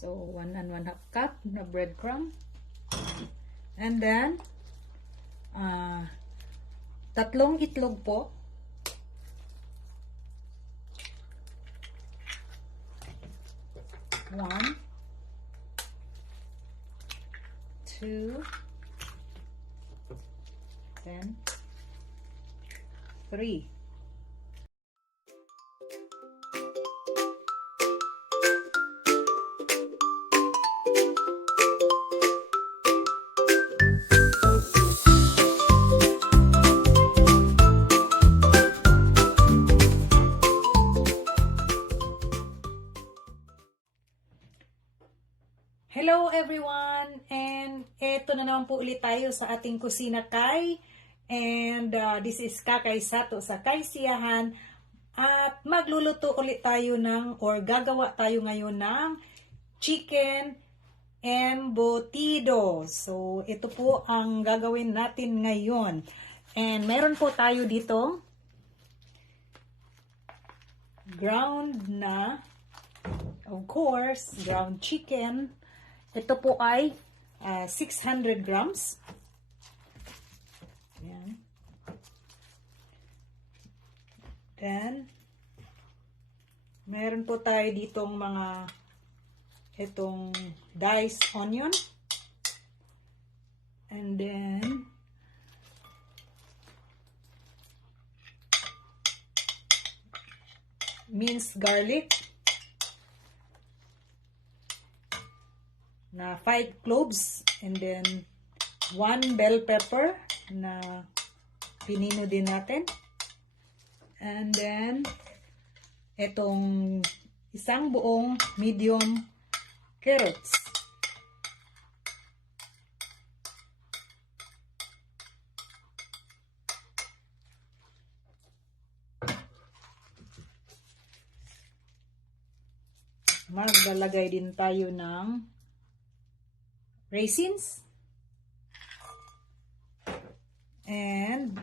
So, 1 and 1/2 cup na breadcrumb. And then, tatlong itlog po. One, two, then three. Hello everyone! And eto na naman po ulit tayo sa ating kusina kay. And this is Kakay Sato sa Kaysiyahan. At magluluto ulit tayo or gagawa tayo ngayon ng chicken embutido. So ito po ang gagawin natin ngayon. And meron po tayo dito ground na, of course, ground chicken. Ito po ay 600 grams. Ayan. Then, meron po tayo ditong itong diced onion. And then, minced garlic. Na 5 cloves, and then 1 bell pepper na pinino din natin, and then itong isang buong medium carrots. Maglalagay din tayo ng raisins and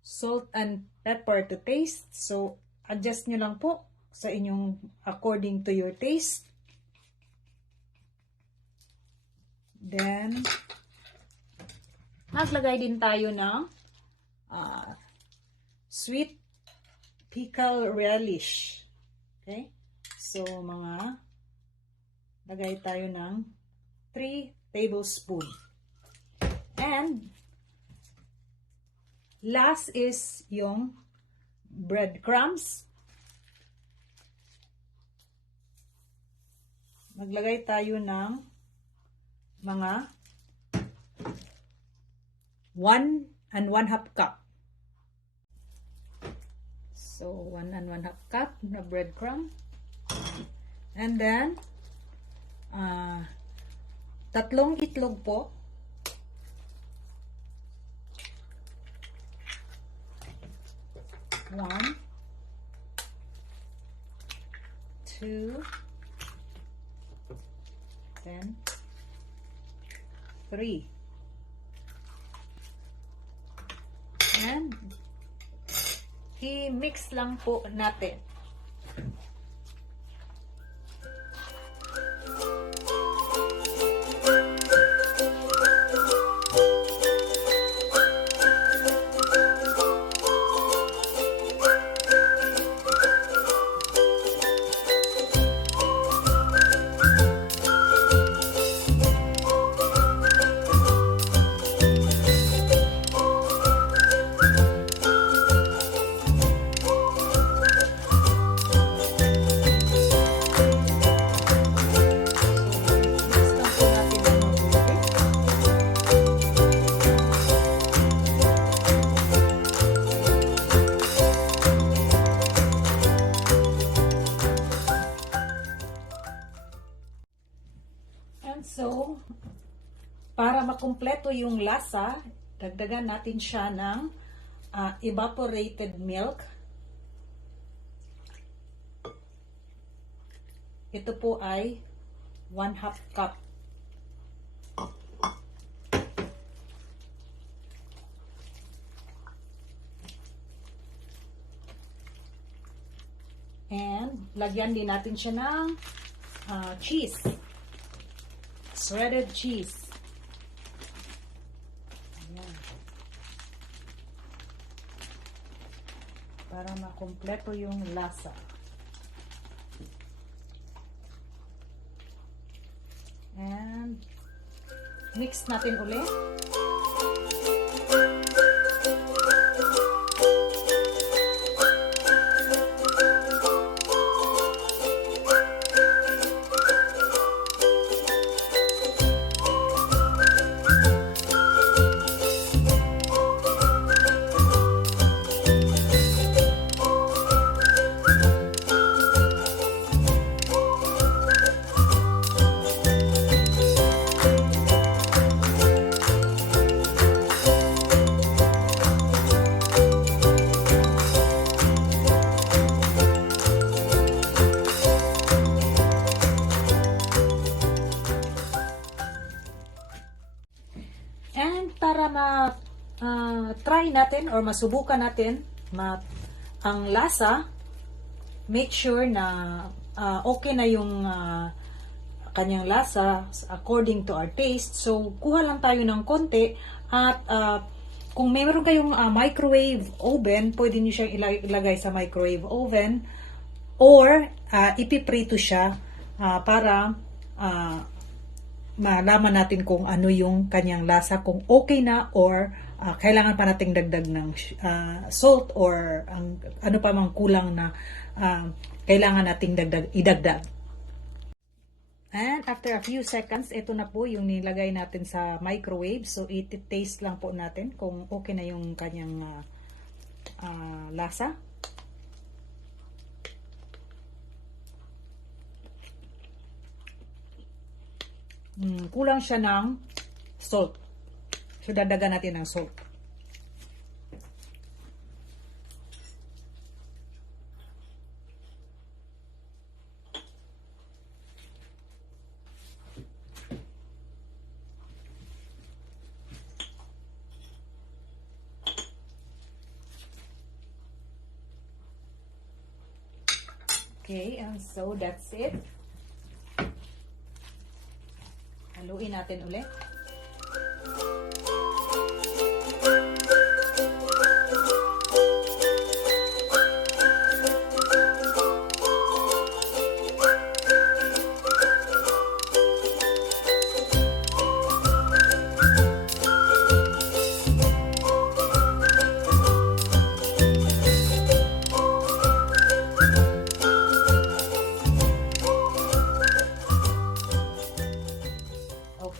salt and pepper to taste. So, adjust nyo lang po sa inyong according to your taste. Then, maglagay din tayo ng sweet pickle relish. Okay? So, lagay tayo ng 3 tablespoons. And last is yung breadcrumbs. Maglagay tayo ng mga 1 and 1/2 cup. So, 1 and 1/2 cup na breadcrumb. And then, tatlong itlog po. One, two, then three. And i-mix lang po natin. So, para makumpleto yung lasa, dagdagan natin siya ng evaporated milk. Ito po ay 1/2 cup. And lagyan din natin siya ng cheese. Shredded cheese. Ayan. Para makumpleto yung lasa. And mix natin ulit. And para try natin or masubukan natin ang lasa, make sure na okay na yung kanyang lasa according to our taste. So, kuha lang tayo ng konti at kung mayroon kayong microwave oven, pwede nyo siyang ilagay sa microwave oven or ipiprito siya para malaman natin kung ano yung kanyang lasa, kung okay na or kailangan pa nating dagdag ng salt or ano pa mang kulang na kailangan nating idagdag. And after a few seconds, ito na po yung nilagay natin sa microwave. So, i-taste lang po natin kung okay na yung kanyang lasa. Kulang siya ng salt. So, dadagan natin ng salt. Okay, and so that's it. Haluin natin ulit.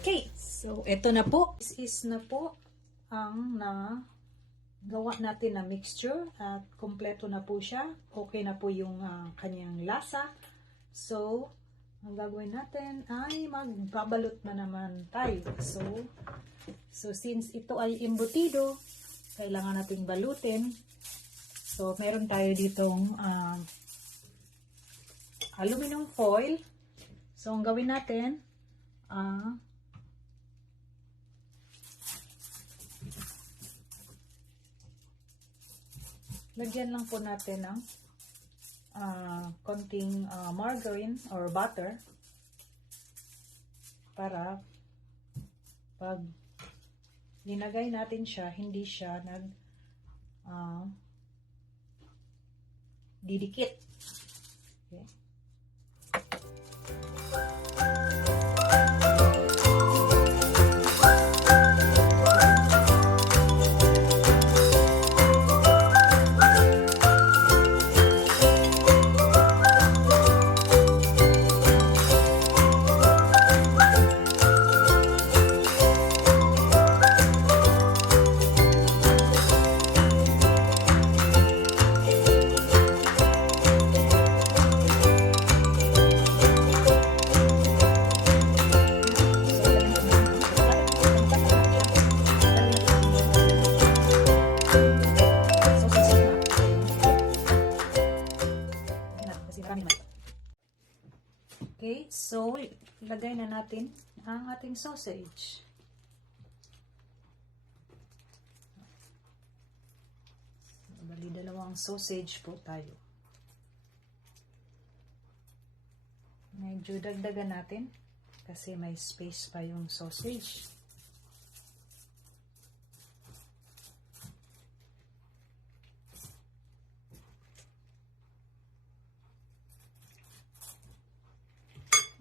Okay, so ito na po. This is na po ang gawa natin na mixture at kompleto na po siya. Okay na po yung kanyang lasa. So, ang gagawin natin ay magbabalot na naman tayo. So since ito ay embutido, kailangan nating balutin. So, meron tayo ditong aluminum foil. So, ang gawin natin, lagyan lang po natin ng konting margarine or butter para pag linagay natin siya, hindi siya didikit. Okay. Okay, so lagay na natin ang ating sausage. Bali, dalawang sausage po tayo. Medyo dagdagan natin kasi may space pa yung sausage.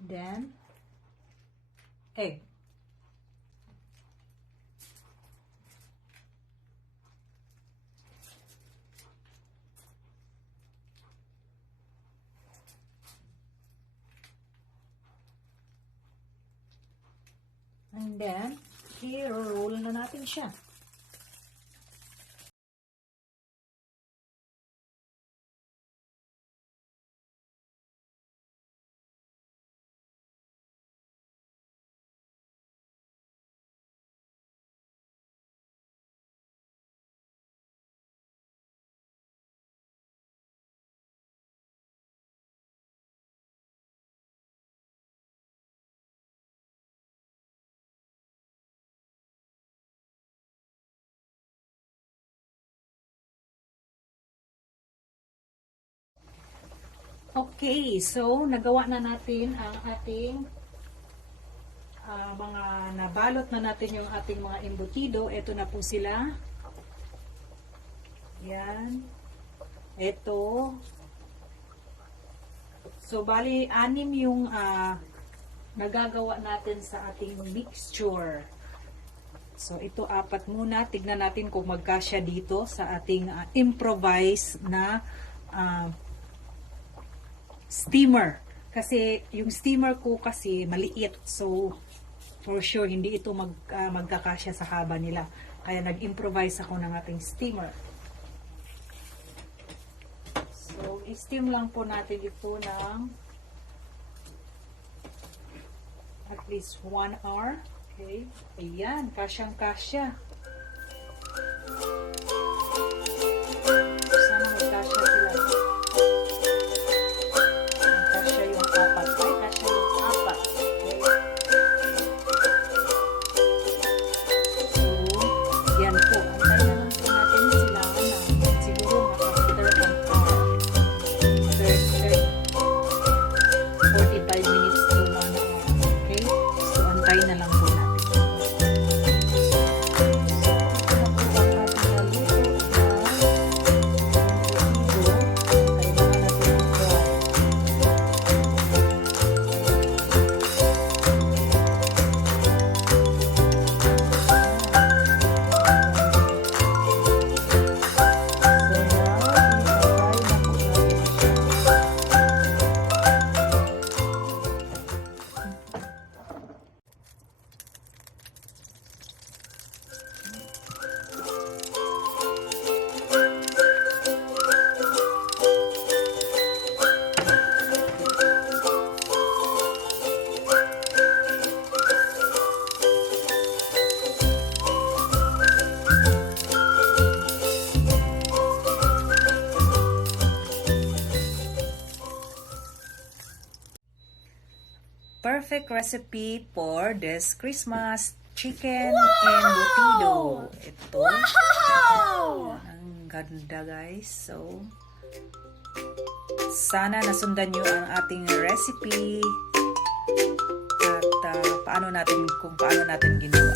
Then, egg. And then, i-roll na natin siya. Okay, so nagawa na natin ang ating mga nabalot na natin yung ating mga embutido. Ito na po sila. Yan. Ito. So, bali, 6 yung nagagawa natin sa ating mixture. So, ito 4 muna. Tignan natin kung magkasya dito sa ating improvise na steamer. Kasi yung steamer ko kasi maliit. So, for sure, hindi ito magkakasya sa haba nila. Kaya nag-improvise ako ng ating steamer. So, i-steam lang po natin ito ng at least 1 hour. Okay. Ayan, kasyang-kasya. Sana magkasya sila. Kasya yung 4. Ay, kasya yung 4. Okay. So, yan po. Antay na lang po natin sila ng siguro after an hour. 45 minutes to 1 hour. Okay? So, antay na lang po natin. Perfect recipe for this Christmas chicken embutido. Ito. Wow! Ang ganda, guys. So, sana nasundan nyo ang ating recipe at kung paano natin ginawa.